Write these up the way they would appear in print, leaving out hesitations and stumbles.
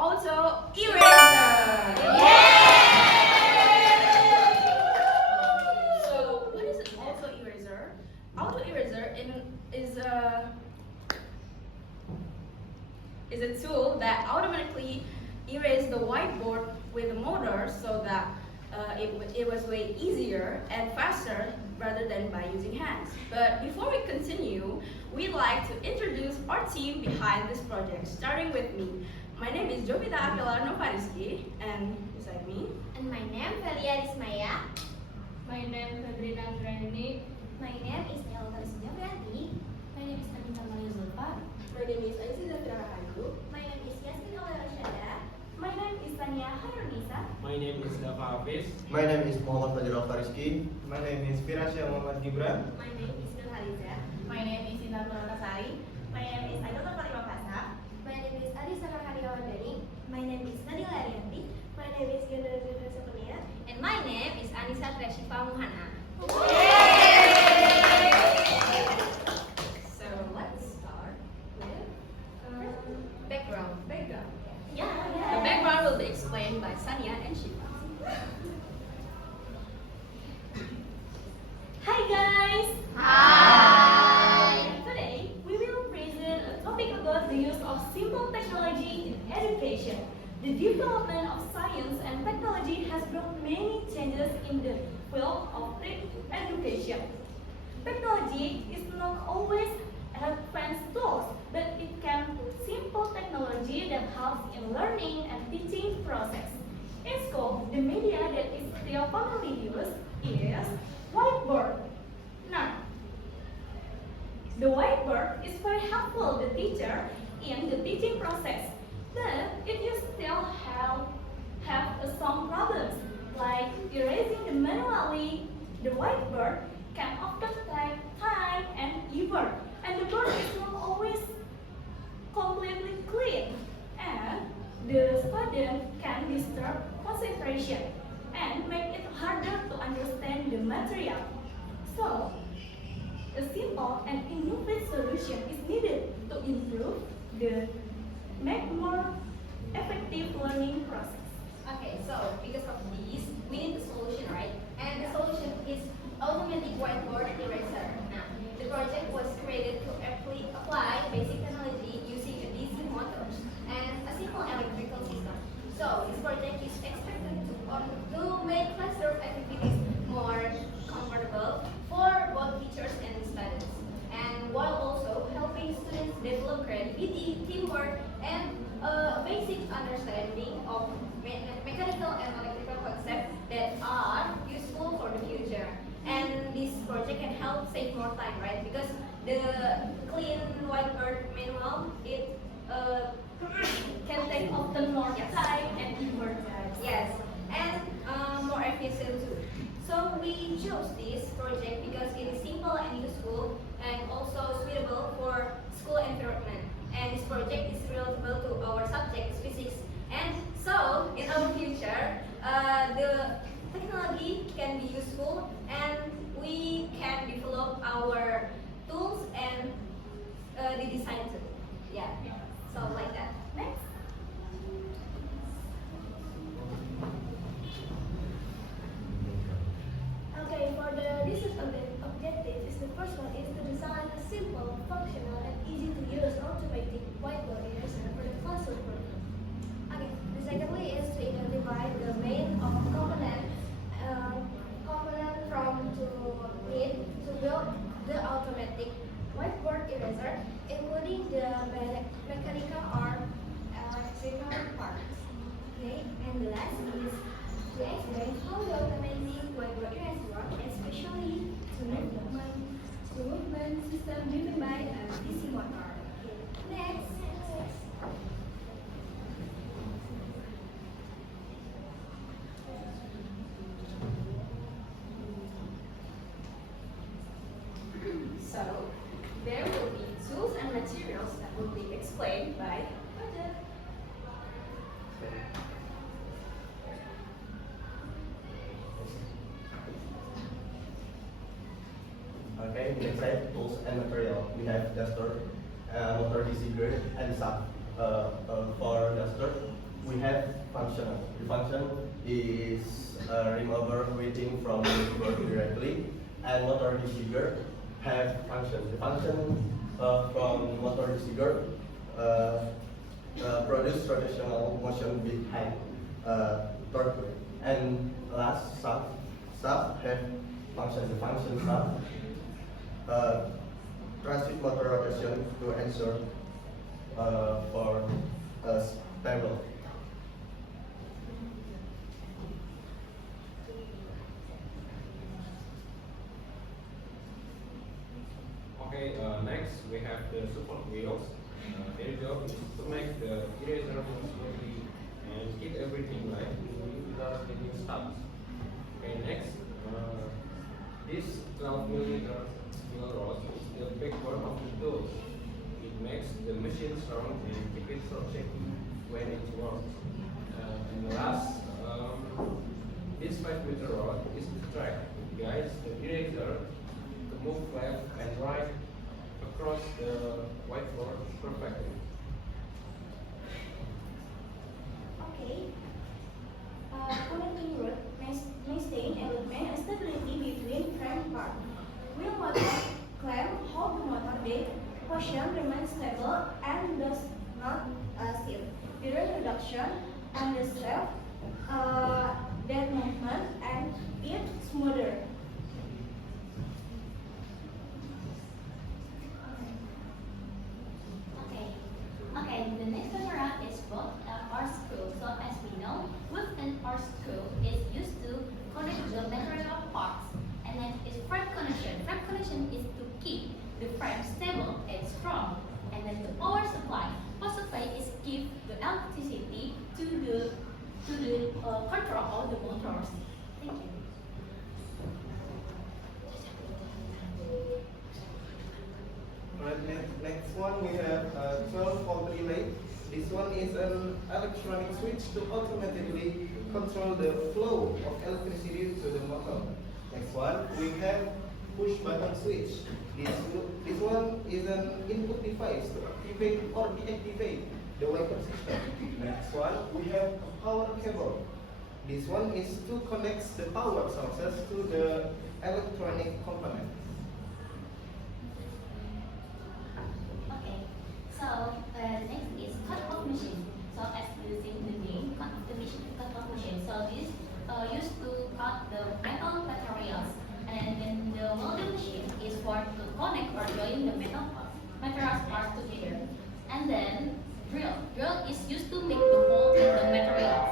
auto eraser. So what is an auto eraser? Auto eraser is a tool that automatically erases the whiteboard with a motor so that it was way easier and faster rather than by using hands. But before we continue, we'd like to introduce our team behind this project, starting with me. My name is Jovita, Aqela, Novarizky, and beside me. And my name Felia Rismaya. My name Febrina Anggraeni. My name is Nadila Ariyanti. My name is Intan Permatasari. My name is Aisy Rahayu. My name is My name is Tsania Khairunnisa. My name is Daffa Hafizh. My name is Fajar Al Farizky. My name is Firasya Gibran. My name is Nur Halizah. My name is Intan Permatasari. My name is Agil. My name is Wandani. My name is Nadila Ariyanti. My name is Gyandra. And my name is Anisa Triasyifa Muhana. So let's start with background. The background will be explained by Tsania and Shiva. Hi guys! Hi! Today we will present a topic about the use of simple technology in education. The development of science and technology has brought many changes in the field of education. Technology is not always advanced tools, but it can be simple technology that helps in learning and teaching process. In school, the media that is still commonly used is whiteboard. Now, the whiteboard is very helpful to the teacher in the teaching process, but it is still have some problems, like erasing the manually. The whiteboard can often take time and effort, and the board is not always completely clean, and the student can disturb concentration and make it harder to understand the material. So, a simple and innovative solution is needed to improve the make more effective learning process. Okay, so because of this, we need a solution, right? And the solution is automatic whiteboard eraser. Now, the project was created to apply basic technology using a DC motors and a simple electrical system. So, this project is expected to make classroom activities more comfortable for both teachers and students, and while also helping students develop creativity, teamwork, and a basic understanding of mechanical and electrical concepts that are useful for the future. And this project can help save more time, right? Because the clean whiteboard manual, it Can take often more time and effort. yes, and more efficient too. So we chose this project because it is simple and useful, and also suitable for school environment. And this project is relatable to our subject, physics. And so, in our future, the technology can be useful, and we can develop our tools and the design too. Yeah, so like that. Next. Okay, for the research objective, is the first one is to design a simple, functional, and easy to use automatic whiteboard eraser for the classroom program. Okay, the secondly is to identify the main of component from to need to build the automatic whiteboard eraser, including the mechanical or electrical parts. Okay, and the last is to explain how the automatic whiteboard eraser works, especially to movement system driven by a DC motor. Next. So there will be tools and materials that will be explained by Fajar. Okay, next slide, tools and material. We have duster, motor DC grid, and sub for duster. we have functional. The function is remover waiting from the keyboard directly, and motor figure have function. The function from motor figure produce rotational motion behind torque. And last, sub have function. The function sub transmit motor rotation to ensure for stable. Okay, next we have the support wheels. Their job is to make the eraser move smoothly and keep everything right without getting stuck. Okay, next, this 12mm wheel rod is the backbone of the tool. It makes the machine strong and keep it from shaking when it works. And the last, this 5-meter rod is the track. It guides the eraser to move left and right across the whiteboard perfectly. Okay. Connecting rod maintain and stability between frame parts. Wheel motor clamp hold the motor bed, position remains stable and does not shift. During reduction and the self that movement and it smoother. Okay, the next camera is both R screw. So as we know, with an R screw is used to connect the material parts. And then is frame connection. Frame connection is to keep the frame stable and strong. And then the power supply. Power supply is give the electricity to the control of the motors. Thank you. Right, next one we have 12-volt relay. This one is an electronic switch to automatically control the flow of electricity to the motor. Next one we have push button switch. This one is an input device to activate or deactivate the wiper system. Next one we have a power cable. This one is to connect the power sources to the electronic component. So next is cut-off machine. So as using the name, cut-off machine. So this used to cut the metal materials, and then the welding machine is for to connect or join the materials parts together. And then drill. Drill is used to make the hole in the materials.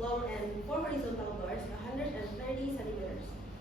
Long and 4 horizontal bars 130 centimeters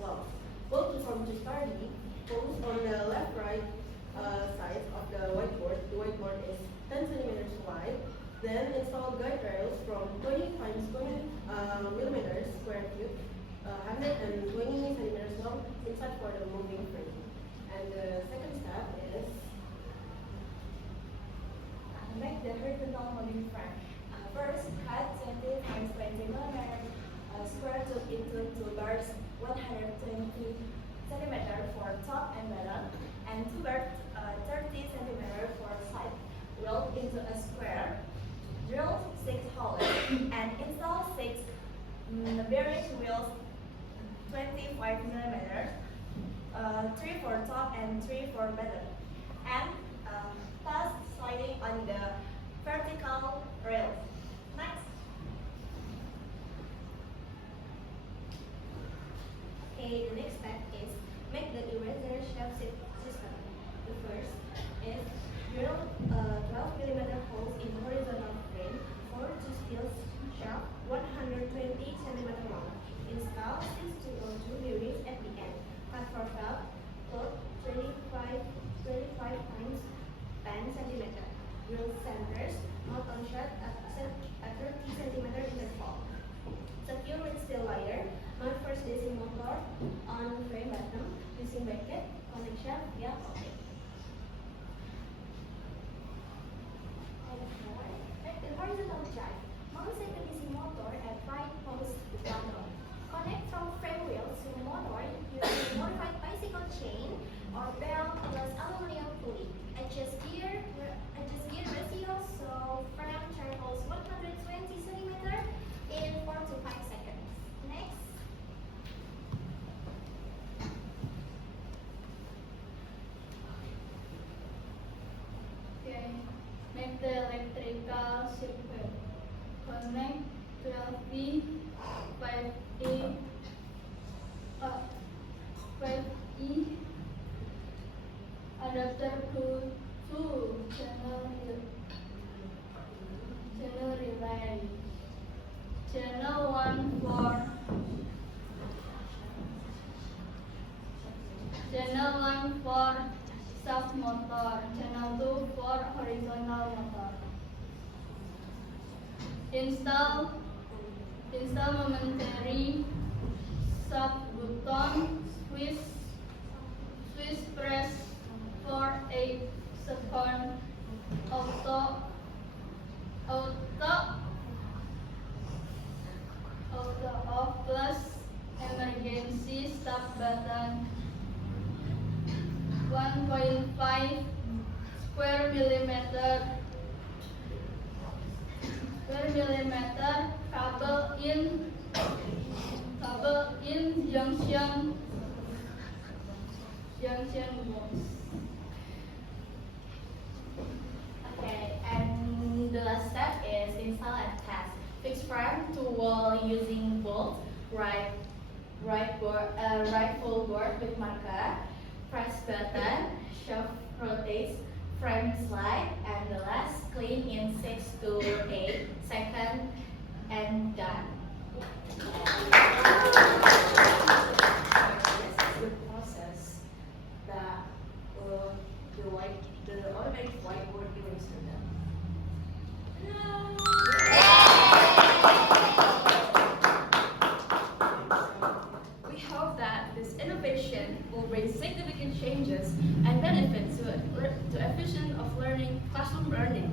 long. Both platforms to study posed on the left-right sides of the whiteboard. The whiteboard is 10 centimeters wide. Then install guide rails from 20 times 20 millimeters square cube, 120 centimeters long inside for the moving frame. And the second step is make the horizontal moving frame. First, cut 20 times 20 millimeter square tube into two bars, 120 centimeter for top and bottom, and two bars 30 centimeter for side. Roll into a square. Drill 6 holes and install 6 bearing wheels, 25 millimeters, 3 for top and 3 for bottom, and pass sliding on the vertical rails. Next. Okay, the next step is make the eraser shape system. The first is drill 12 mm holes in horizontal frame for two steel shaft 120 cm long. Install 6202 bearings at the end. Cut for valve plot 25 times 10 cm. Drill centers, mount on shaft at 30 cm interval. Secure with steel wire. Mount first DC motor on frame bottom using bracket. Connect shaft via pocket. The horizontal drive. Mount second DC motor at right post bottom. Connect from frame wheel to motor using modified bicycle chain or belt plus aluminum pulley. Adjust gear ratio so frame travels 120 cm in 4 to 5 seconds. Next. Okay, make the electrical circuit. Connect 12V, 5E, 5E adapter to channel relay. Channel 1 for shaft motor. Channel 2 for horizontal motor. Install momentary sub button. Switch press for 8 seconds. Auto off plus emergency stop button. 1.5 square millimeter cable in junction box. Okay, and the last step is install and test. Fix frame to wall using bolt. Right full board with marker. Press button. Shaft rotates. Frame slide. And the last clean in 6 to 8 seconds and done. This is the process that the automatic whiteboard eraser does. We hope that this innovation will bring significant changes and benefits to efficient of learning, classroom learning,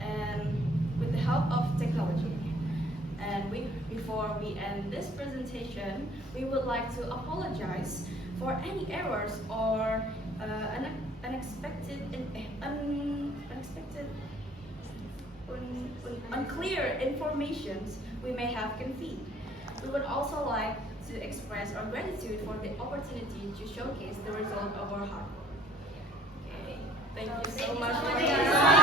and with the help of technology. And before we end this presentation, we would like to apologize for any errors or unclear informations we may have conveyed. We would also like to express our gratitude for the opportunity to showcase the result of our hard work. Okay, thank you so much for your time.